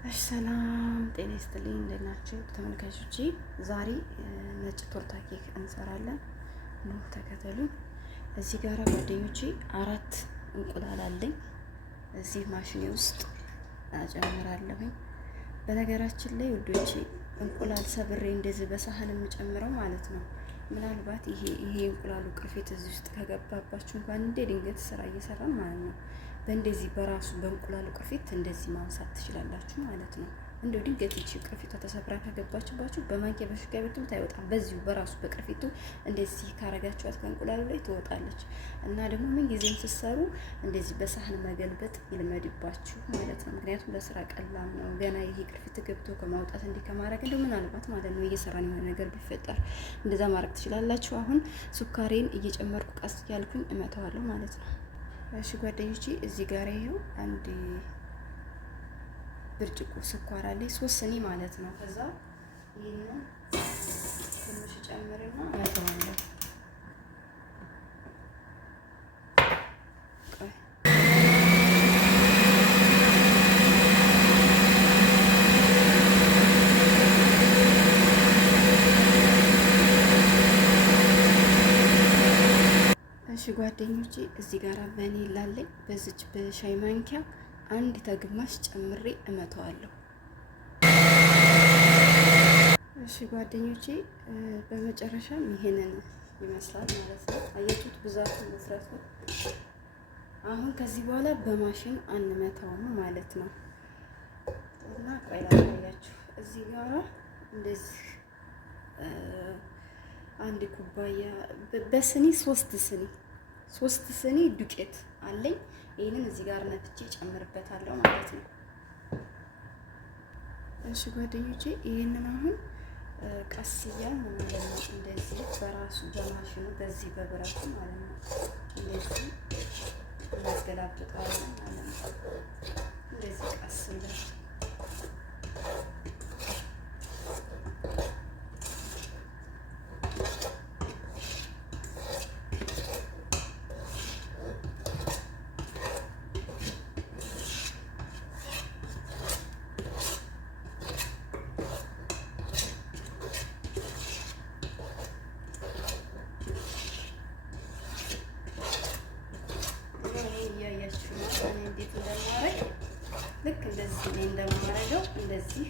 ሰላም ጤና ይስጥልኝ። እንደት ናችሁ ተመልካቾቼ? ዛሬ ነጭ ቶርታ ኬክ እንሰራለን። ኑ ተከተሉኝ። እዚህ ጋራ ጓደኞቼ 4 እንቁላል አለኝ። እዚህ ማሽኔ ውስጥ አጨምራለሁኝ። በነገራችን ላይ ውዶቼ እንቁላል ሰብሬ እንደዚህ በሳህን የምጨምረው ማለት ነው። ምናልባት ይሄ እንቁላሉ ቅርፊት እዚህ ውስጥ ከገባባችሁ እንኳን እንደ ድንገት ስራ እየሰራን ማለት ነው በእንደዚህ በራሱ በእንቁላሉ ቅርፊት እንደዚህ ማንሳት ትችላላችሁ ማለት ነው። እንደው ድንገት ይቺ ቅርፊቷ ተሰብራ ከገባችባችሁ በማንኪያ በሹካ ቤቱም አይወጣም። በዚሁ በራሱ በቅርፊቱ እንደዚህ ካረጋችኋት ከእንቁላሉ ላይ ትወጣለች። እና ደግሞ ምን ጊዜም ስትሰሩ እንደዚህ በሳህን መገልበጥ ይልመድባችሁ ማለት ነው። ምክንያቱም ለስራ ቀላል ነው። ገና ይሄ ቅርፊት ገብቶ ከማውጣት እንዲህ ከማድረግ እንደው ምናልባት ማለት ነው እየሰራን የሆነ ነገር ቢፈጠር እንደዛ ማድረግ ትችላላችሁ። አሁን ሱካሬን እየጨመርኩ ቀስ እያልኩኝ እመታዋለሁ ማለት ነው። እሺ ጓደኞቼ እዚህ ጋር ይሄው አንድ ብርጭቆ ስኳር አለኝ 3 ስኒ ማለት ነው። ከዛ ይሄንን ትንሽ ጨምርና አያተዋለሁ። እሺ ጓደኞቼ እዚህ ጋር ቫኒላ አለኝ። በዚች በሻይ ማንኪያ አንድ ተግማሽ ጨምሬ እመተዋለሁ። እሺ ጓደኞቼ በመጨረሻም ይሄንን ይመስላል ማለት ነው። አያችሁት ብዛቱ ውፍረቱ። አሁን ከዚህ በኋላ በማሽን አንመታውም ማለት ነው። እና ቆይ ላሳያችሁ። እዚህ ጋር እንደዚህ አንድ ኩባያ በስኒ 3 ስኒ ዱቄት አለኝ። ይሄንን እዚህ ጋር ነፍቼ ጨምርበታለሁ ማለት ነው። እሺ ጓደኞቼ ይሄንን አሁን ቀስ እያልን እንደዚህ በራሱ በማሽኑ በዚህ በብረቱ ማለት ነው እንደዚህ እናስገላብጠዋለን ማለት ነው። እንደዚህ ቀስ ብለን እያያችሁ ነው እኔ እንዴት እንደማረግ። ልክ እንደዚህ እኔ እንደማረገው እንደዚህ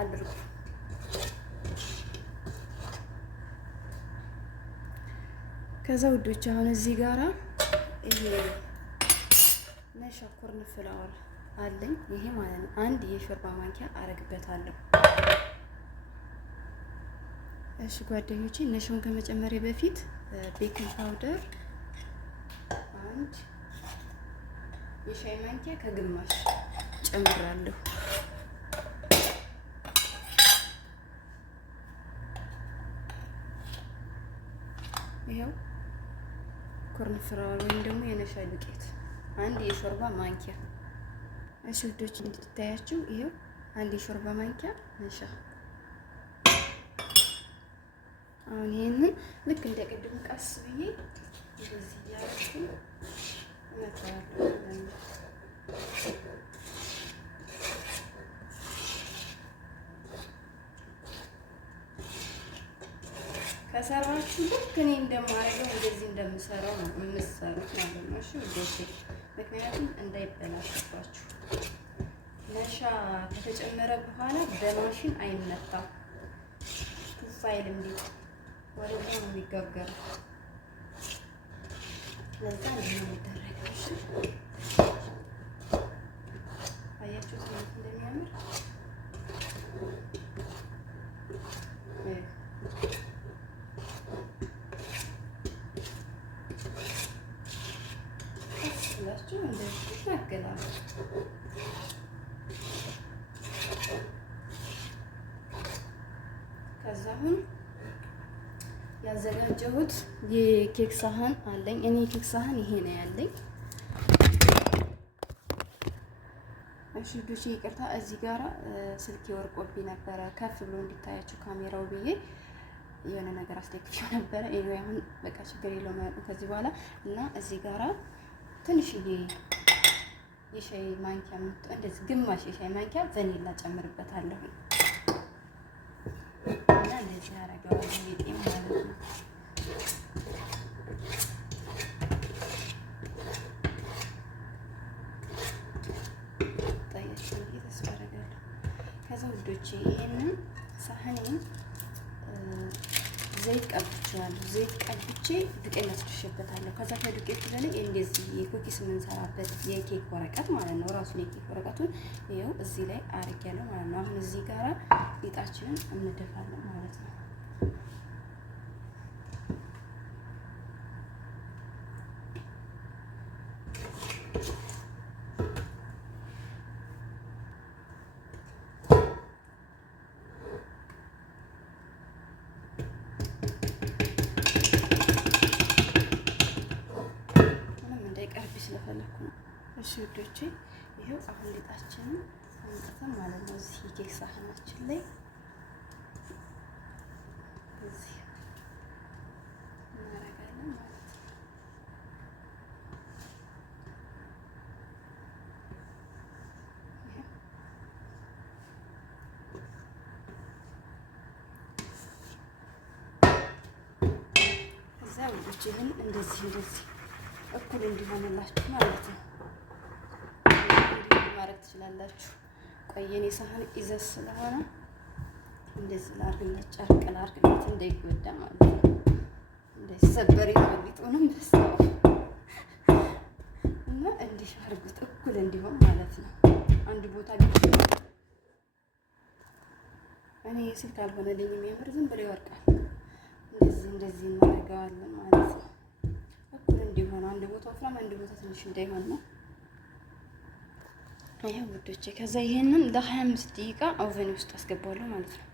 አድርጉ። ከዛ ውዶች አሁን እዚህ ጋራ ይሄ ነሻ ኮርን ፍላወር አለኝ። ይሄ ማለት ነው አንድ የሾርባ ማንኪያ አረግበታለሁ። እሺ ጓደኞቼ ነሻውን ከመጨመሪያ በፊት ቤኪንግ ፓውደር አንድ የሻይ ማንኪያ ከግማሽ ጨምራለሁ። ይሄው ኮርን ፍላወር ወይም ደግሞ የነሻ ዱቄት አንድ የሾርባ ማንኪያ። እሺ ውዶች እንድትታያችሁ ይሄው አንድ የሾርባ ማንኪያ ነሻ። አሁን ይሄንን ልክ እንደ ቅድም ቀስ ብዬ እንደዚህ እያደረኩኝ ከሰራችሁ ልክ እኔ እንደማደርገው እንደዚህ እንደምሰራው ነው የምትሰሩት ማለት ነው። እሺ ውዶቼ ምክንያቱም እንዳይበላሽባችሁ ነሻ ከተጨመረ በኋላ በማሽን አይመታም። ቱፍ አይልም እንዴ ወደዛ ነው የሚጋገረው። ለዛ ነው የሚደረገው። አያችሁት እንዴት እንደሚያምር። ስለዚህ እንደዚህ ታገላሉ። ከዛ አሁን ያዘጋጀሁት የኬክ ሳህን አለኝ። እኔ የኬክ ሳህን ይሄ ነው ያለኝ። እሺ ዱቼ ይቅርታ፣ እዚህ ጋራ ስልክ ወርቆብኝ ነበረ ከፍ ብሎ እንዲታያችሁ ካሜራው ብዬ የሆነ ነገር አስደግፌው ነበረ። ኤኒዌይ አሁን በቃ ችግር የለውም ከዚህ በኋላ እና እዚህ ጋራ ትንሽዬ የሻይ ማንኪያ እንደዚህ ግማሽ የሻይ ማንኪያ ቫኒላ ጨምርበታለሁ እና እንደዚህ አደርገዋለሁ የጤም ማለት ነው። ታያችሁ ተስፋ አደርጋለሁ። ከዛ ውዶቼ ይሄንን ሳህኔን ዘይት ቀብቼዋለሁ። ዘይት ቀብቼ ዱቄት አስደሽበታለሁ። ከዛ ከዱቄቱ ላይ እንደዚህ የኩኪስ የምንሰራበት የኬክ ወረቀት ማለት ነው። ራሱን የኬክ ወረቀቱን ይኸው እዚህ ላይ አድርጌያለሁ ማለት ነው። አሁን እዚህ ጋራ ሊጣችንን እንደፋለን ማለት ነው። ስለፈለኩ ነው። እሺ ውዶቼ ይሄው አሁን ሊጣችንን አንጥተን ማለት ነው እዚህ የኬክ ሳህናችን ላይ እዚህ እናደርጋለን ማለት ነው። እዛ ውዶቼ ይሄን እንደዚህ እኩል እንዲሆንላችሁ ማለት ነው። እንዲህ ማድረግ ትችላላችሁ። ቆይ የኔ ሳህን ይዘዝ ስለሆነ እንደዚህ ላድርግለት፣ ጨርቅ ላድርግለት እንዳይጎዳ ማለት ነው። እንዳይሰበር ይፈልጡንም ደስታው እና እንዲህ አድርጉት እኩል እንዲሆን ማለት ነው። አንድ ቦታ እኔ ስልክ አልሆነልኝም የምር ዝም ብሎ ይወርቃል። እንደዚህ እናደርገዋለን ማለት ነው። እንዲሆን አንድ ቦታ ወፍራም አንድ ቦታ ትንሽ እንዳይሆን ነው። ይሄ ውዶቼ ከዛ ይሄንን ለ25 ደቂቃ ኦቨን ውስጥ አስገባዋለሁ ማለት ነው።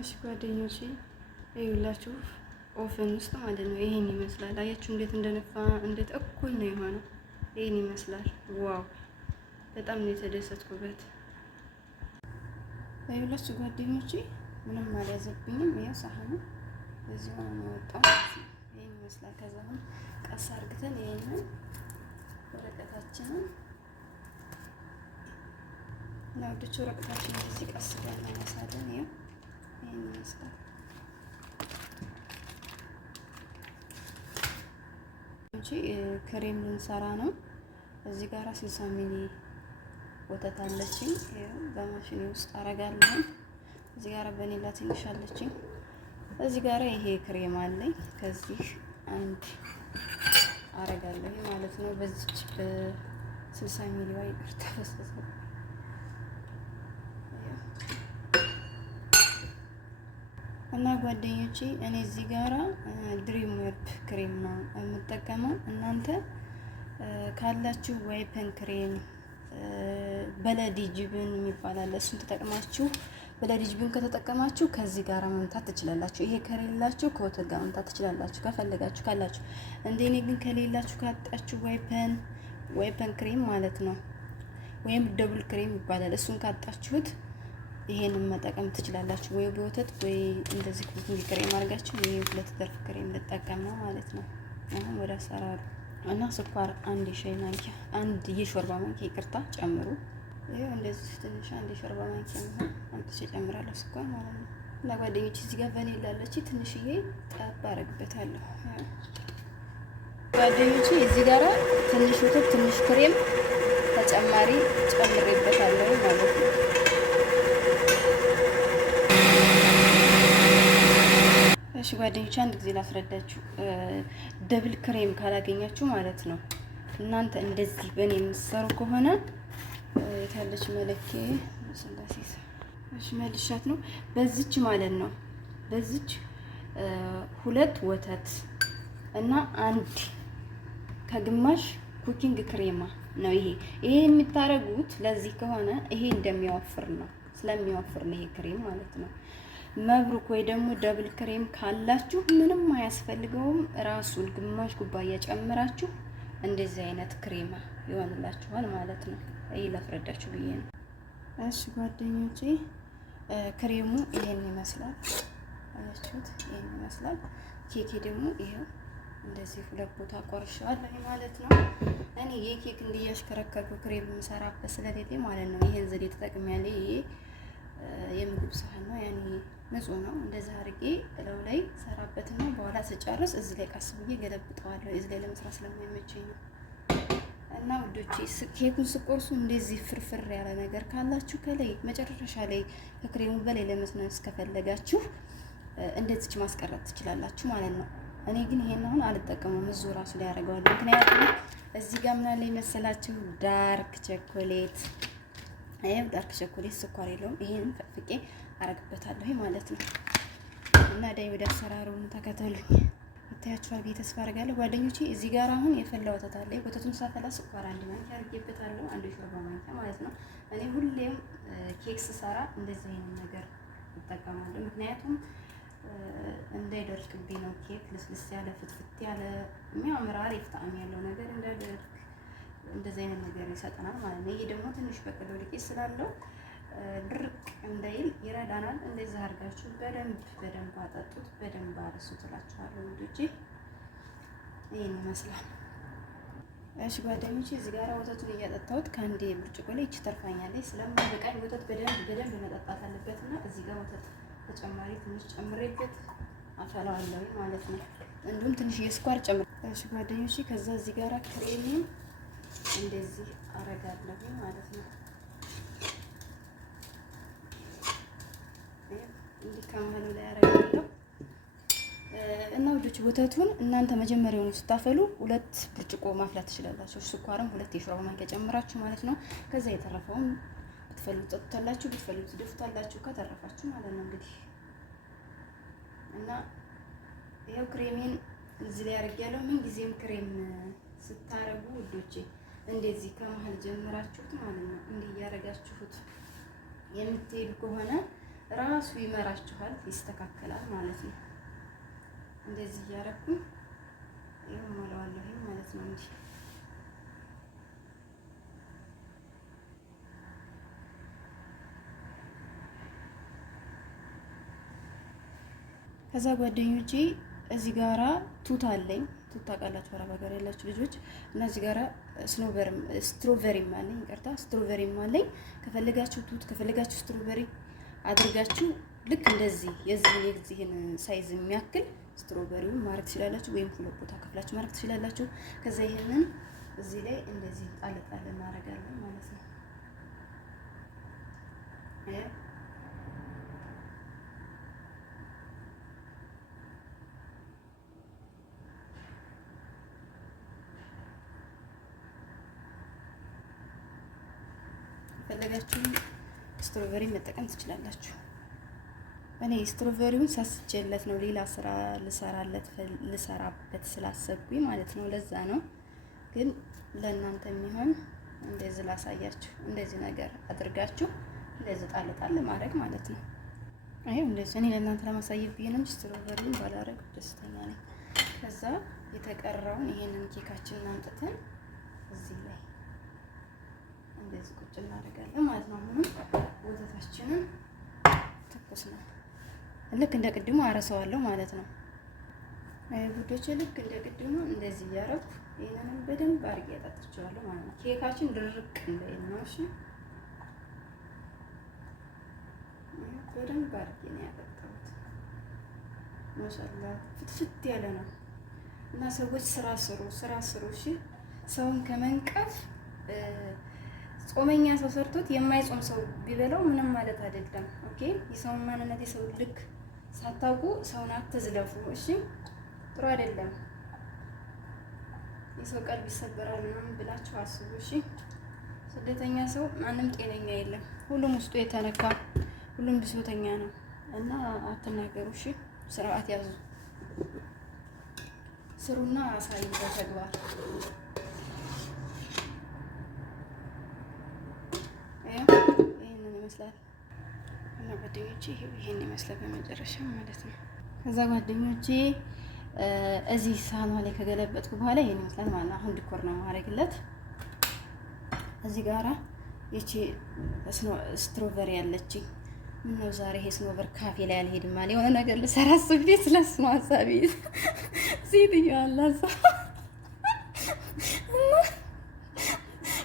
እሺ ጓደኞቼ ይኸውላችሁ ኦቨን ውስጥ ማለት ነው ይሄን ይመስላል። አያችሁ እንዴት እንደነፋ እንዴት እኩል ነው የሆነው። ይሄን ይመስላል። ዋው በጣም ነው የተደሰትኩበት። ይኸውላችሁ ጓደኞቼ ምንም አልያዘብኝም። ይሄ ሳህኑ እዚህ ነው የሚወጣው። ይሄን ይመስላል። ከዛ አሁን ቀስ አድርገን ይሄንን ወረቀታችንን ለውዶች ወረቀታችንን እዚህ ቀስ ብለን እናነሳለን። ይሄን ይመስላል እንጂ ክሬም ልንሰራ ነው። እዚህ ጋራ 60 ሚሊ ወተት አለችኝ። ይሄው በማሽኔ ውስጥ አረጋለሁ። እዚህ ጋራ ቫኒላ ትንሽ አለችኝ። እዚህ ጋራ ይሄ ክሬም አለኝ። ከዚህ አንድ አረጋለሁ ማለት ነው። በዚች በ60 ሚሊ ወይ ይቅርታ ፈሰሰ እና ጓደኞቼ እኔ እዚህ ጋራ ድሪም ዌብ ክሬም ነው የምጠቀመው። እናንተ ካላችሁ ዋይፐን ክሬም በለዲ ጅብን የሚባል አለ። እሱን ተጠቅማችሁ በለዲ ጅብን ከተጠቀማችሁ ከዚህ ጋር መምታት ትችላላችሁ። ይሄ ከሌላችሁ ከወተት ጋር መምታት ትችላላችሁ ከፈለጋችሁ ካላችሁ። እንደኔ ግን ከሌላችሁ ካጣችሁ ዋይፐን ክሬም ማለት ነው ወይም ደብል ክሬም ይባላል። እሱን ካጣችሁት ይሄንን መጠቀም ትችላላችሁ። ወይ በወተት ወይ እንደዚህ ኩኪንግ ክሬም አድርጋችሁ ይሄ ሁለት ዘርፍ ክሬም ልጠቀም ነው ማለት ነው። አሁን ወደ አሰራሩ እና ስኳር አንድ የሻይ ማንኪያ አንድ የሾርባ ማንኪያ ይቅርታ ጨምሩ። ይሄው እንደዚህ ትንሽ አንድ የሾርባ ማንኪያ ነው አንቺ ጨምራለሁ ስኳር ማለት ነው። እና ጓደኞቼ እዚህ ጋር ቫኒላ አለች ትንሽዬ ጠብ አደርግበታለሁ። ጓደኞቼ እዚህ ጋር ትንሽ ወተት ትንሽ ክሬም ተጨማሪ ጨምሬበታለሁ ማለት ነው። እሺ ጓደኞቼ አንድ ጊዜ ላስረዳችሁ። ደብል ክሬም ካላገኛችሁ ማለት ነው እናንተ እንደዚህ በእኔ የምትሰሩ ከሆነ የታለች መለኪያ ስለሲስ እሺ መልሻት ነው በዚች ማለት ነው። በዚች ሁለት ወተት እና አንድ ከግማሽ ኩኪንግ ክሬማ ነው። ይሄ የምታረጉት ለዚህ ከሆነ ይሄ እንደሚያወፍር ነው ስለሚያወፍር ነው ይሄ ክሬም ማለት ነው። መብሩክ ወይ ደግሞ ደብል ክሬም ካላችሁ ምንም አያስፈልገውም። ራሱን ግማሽ ኩባያ ጨምራችሁ እንደዚህ አይነት ክሬማ ይሆንላችኋል ማለት ነው። ይሄ ላስረዳችሁ ብዬ ነው። እሺ ጓደኞቼ ክሬሙ ይሄን ይመስላል። አያችሁት? ይሄን ይመስላል። ኬኬ ደግሞ ይሄው እንደዚህ ሁለት ቦታ ቆርሻለሁ ማለት ነው። እኔ የኬክ እንዲያሽከረከርኩ ክሬም የምሰራበት ስለሌለ ማለት ነው ይሄን ዘዴ ተጠቅሜያለሁ። ይሄ የምግብ ሳህን ነው፣ ያኔ ንጹህ ነው። እንደዚህ አድርጌ እለው ላይ ሰራበትና በኋላ ስጨርስ እዚህ ላይ ቀስ ብዬ ገለብጠዋለሁ። እዚህ ላይ ለመስራት ስለማይመቸኝ ነው። እና ውዶቼ ኬኩን ስቆርሱ እንደዚህ ፍርፍር ያለ ነገር ካላችሁ ከላይ መጨረሻ ላይ ከክሬሙ በላይ ለመስነስ ከፈለጋችሁ እንደዚች ማስቀረት ትችላላችሁ ማለት ነው። እኔ ግን ይሄን አሁን አልጠቀመውም፣ እዚሁ ራሱ ላይ ያደርገዋለሁ። ምክንያቱም እዚህ ጋር ምን አለ መሰላችሁ ዳርክ ቸኮሌት። ይሄም ዳርክ ቸኮሌት ስኳር የለውም። ይሄን ፈቅፍቄ አረግበታለሁ ማለት ነው። እና ዳይ ወደ አሰራሩ ተከተሉኝ። ይታያችኋል ብዬ ተስፋ አደርጋለሁ ጓደኞቼ። እዚህ ጋር አሁን የፈላ ወተት አለ። ወተቱን ሳፈላ ስኳር አንድ ማንኪያ አድርጌበታለሁ፣ አንድ ሾርባ ማንኪያ ማለት ነው። እኔ ሁሌም ኬክ ስሰራ እንደዚህ አይነት ነገር እጠቀማለሁ። ምክንያቱም እንዳይደርቅብኝ ነው። ኬክ ልስልስ ያለ ፍትፍት ያለ የሚያምር አሪፍ ጣዕም ያለው ነገር እንዳይደርቅ እንደዚህ አይነት ነገር ይሰጠናል ማለት ነው። ይሄ ደግሞ ትንሽ በቀሎ ዱቄት ስላለው ድርቅ እንዳይል ይረዳናል። እንደዚህ አድርጋችሁ በደንብ አጠጡት፣ በደንብ አርሱት እላችኋለሁ ልጆቼ። ይሄን ይመስላል። እሺ ጓደኞቼ እዚህ ጋር ወተቱን እያጠጣሁት ከአንዴ ብርጭቆ ላይ እቺ ተርፋኛለች። ስለማይበቃኝ ወተት በደንብ መጠጣት አለበትና እዚህ ጋር ወተት ተጨማሪ ትንሽ ጨምሬበት አፈላዋለሁ ማለት ነው። እንዲሁም ትንሽ የስኳር ጨምሬ እሺ ጓደኞቼ። ከዛ እዚህ ጋር ክሬሜን እንደዚህ አረጋለሁ ማለት ነው። እንዲህ ከመሀሉ ላይ አረጋለሁ እና ውዶች ወተቱን እናንተ መጀመሪያውን ስታፈሉ 2 ብርጭቆ ማፍላት ትችላላችሁ። ስኳርም 2 የሾርባ ማንኪያ ጨምራችሁ ማለት ነው። ከዛ የተረፈውን ብትፈልጉ ትጠጡታላችሁ፣ ብትፈልጉ ትደፉታላችሁ ከተረፋችሁ ማለት ነው እንግዲህ። እና ይሄው ክሬሜን እዚህ ላይ አድርጌያለሁ። ምን ጊዜም ክሬም ስታረጉ ውዶቼ እንደዚህ ከመሀል ጀምራችሁት ማለት ነው እንዲህ እያደረጋችሁት የምትሄዱ ከሆነ ራሱ ይመራችኋል፣ ይስተካከላል ማለት ነው። እንደዚህ እያደረኩኝ ይሄው ሞላዋለሁ ማለት ነው እንዲህ ከዛ ጓደኞቼ እዚህ ጋራ ቱት አለኝ። ቱት ታውቃላችሁ አረብ ሀገር ያላችሁ ልጆች። እና እዚህ ጋራ ስትሮቨሪም አለኝ፣ ይቅርታ ስትሮቨሪም አለኝ። ከፈለጋችሁ ቱት ከፈለጋችሁ ስትሮቨሪ አድርጋችሁ ልክ እንደዚህ የዚህን ሳይዝ የሚያክል ስትሮቨሪውን ማድረግ ትችላላችሁ፣ ወይም 2 ቦታ ከፍላችሁ ማድረግ ትችላላችሁ። ከዛ ይሄንን እዚህ ላይ እንደዚህ ጣል እናደርጋለን ማለት ነው። ፈለጋችሁ ስትሮቨሪ መጠቀም ትችላላችሁ። እኔ ስትሮቨሪውን ሳስቼለት ነው ሌላ ስራ ልሰራበት ስላሰብኩኝ ማለት ነው። ለዛ ነው። ግን ለእናንተ የሚሆን እንደዚህ ላሳያችሁ። እንደዚህ ነገር አድርጋችሁ እንደዚህ ጣል ማድረግ ማለት ነው። አይ እንደዚህ እኔ ለእናንተ ለማሳየት ብዬ ነው። ስትሮቨሪውን ባላረግ ደስተኛ ነኝ። ከዛ የተቀረውን ይሄንን ኬካችንን አምጥተን እዚህ ላይ እንደዚህ ቁጭ እናደርጋለን ማለት ነው። አሁንም ወተታችንን ትኩስ ነው፣ ልክ እንደ ቅድሙ አረሰዋለሁ ማለት ነው። ቡዶቼ ልክ እንደ ቅድሙ እንደዚህ እያደረኩ ይሄንን በደንብ አድርጌ ያጣጥቻለሁ ማለት ነው። ኬካችን ድርቅ እንዳይል ነው። እሺ በደንብ አድርጌ ነው ያጠጣሁት። ማሻአላ ፍትፍት ያለ ነው። እና ሰዎች ስራ ስሩ። እሺ ሰውን ከመንቀፍ ጾመኛ ሰው ሰርቶት የማይጾም ሰው ቢበላው ምንም ማለት አይደለም። ኦኬ የሰውን ማንነት የሰው ልክ ሳታውቁ ሰውን አትዝለፉ። እሺ ጥሩ አይደለም። የሰው ቀልብ ይሰበራል ምናምን ብላችሁ አስቡ። እሺ ስደተኛ ሰው ማንም ጤነኛ የለም። ሁሉም ውስጡ የተነካ ሁሉም ብሶተኛ ነው። እና አትናገሩ። እሺ ስርዓት ያዙ። ስሩና አሳዩ በተግባር። ይሄንን ይመስላል እና ጓደኞቼ ይሄን ይመስላል በመጨረሻ ማለት ነው። ከዛ ጓደኞቼ እዚህ ሳህኗ ላይ ከገለበጥኩ በኋላ ይሄን ይመስላል ማለት ነው። አሁን ዲኮር ነው ማድረግለት። እዚህ ጋራ ይቺ ስትሮቨሪ ያለችኝ ምነው ዛሬ ሄስኖቨር ካፌ ላይ አልሄድም አለ። የሆነ ነገር ልሰራ አስቤ ስለሱ ነው ሀሳቤ። ሴትዮዋ አላሳ እና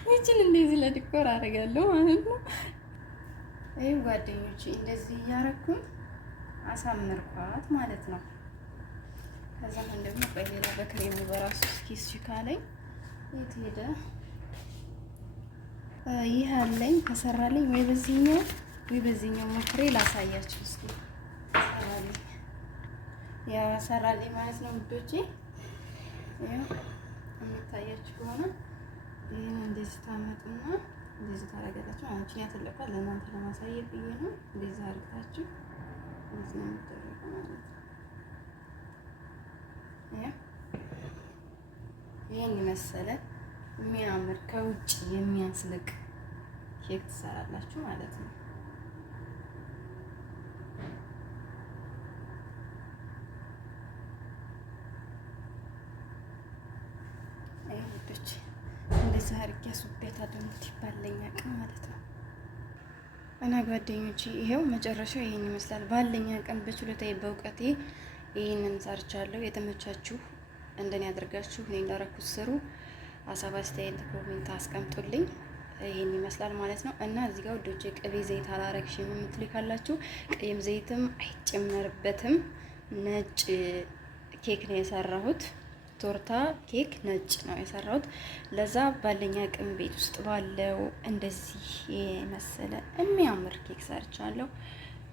ይችን እንደዚህ ለዲኮር አደርጋለሁ ማለት ነው። ይህ ጓደኞቼ እንደዚህ እያረኩኝ አሳምርኳት ማለት ነው። ከዛ ደግሞ በሌላ በክሬሙ በራሱ እስኪ ካለኝ የት ሄደ? ይህ አለኝ ከሰራልኝ ወይ በዚህኛው ሞክሬ ላሳያችሁ እስኪ። ሰራልኝ ያው ሰራልኝ ማለት ነው ውዶቼ። ያው የሚታያችሁ ከሆነ ይሄን እንደዚህ ታመጡና እንደዚህ ታደርጋላችሁ። አንቺን ያተለቀው ለእናንተ ለማሳየት ብዬ ነው። እንደዚህ አድርጋችሁ እንደዚህ ነው የምትደረገው ማለት ነው። ይሄን የመሰለ የሚያምር ከውጭ የሚያስልቅ ኬክ ትሰራላችሁ ማለት ነው። አይወዶች እንደዚህ አድርጌ ሱቤት አድርጌ ባለኝ አቅም ማለት ነው። እና ጓደኞቼ ይሄው መጨረሻው ይሄን ይመስላል። ባለኝ አቅም በችሎታዬ በእውቀቴ ይሄንን ሰርቻለሁ። የተመቻችሁ እንደኔ ያደርጋችሁ እኔ እንዳረኩት ስሩ። ሀሳብ አስተያየት ኮሜንት አስቀምጡልኝ። ይሄን ይመስላል ማለት ነው። እና እዚህ ጋር ወዶቼ ቅቤ ዘይት አላረግሽም የምትሉ ካላችሁ ቅቤም ዘይትም አይጨመርበትም። ነጭ ኬክ ነው የሰራሁት። ቶርታ ኬክ ነጭ ነው የሰራሁት። ለዛ ባለኛ አቅም ቤት ውስጥ ባለው እንደዚህ የመሰለ የሚያምር ኬክ ሰርቻለሁ።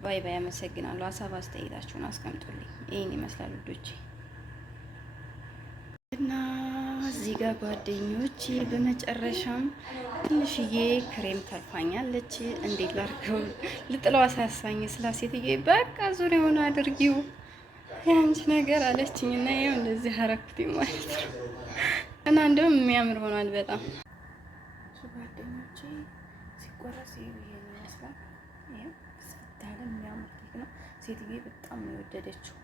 ባይ ባይ። አመሰግናለሁ። ሀሳብ አስተያየታችሁን አስቀምጡልኝ። ይሄን ይመስላል ውዶቼ። እና እዚህ ጋር ጓደኞቼ በመጨረሻም ትንሽዬ ክሬም ተርፋኛለች። እንዴት ላድርገው ልጥለው አሳሳኝ ስላሴትዬ በቃ ዙሪያውን አድርጊው ያንቺ ነገር አለችኝ እና ይኸው እንደዚህ አረኩት ማለት ነው። እና እንደውም የሚያምር ሆኗል በጣም ጓደኞቼ። ሲቆረስ ይሄን ይመስላል። ይሄው ስታለ የሚያምር ኬክ ነው። ሴትዬ በጣም ነው የወደደችው።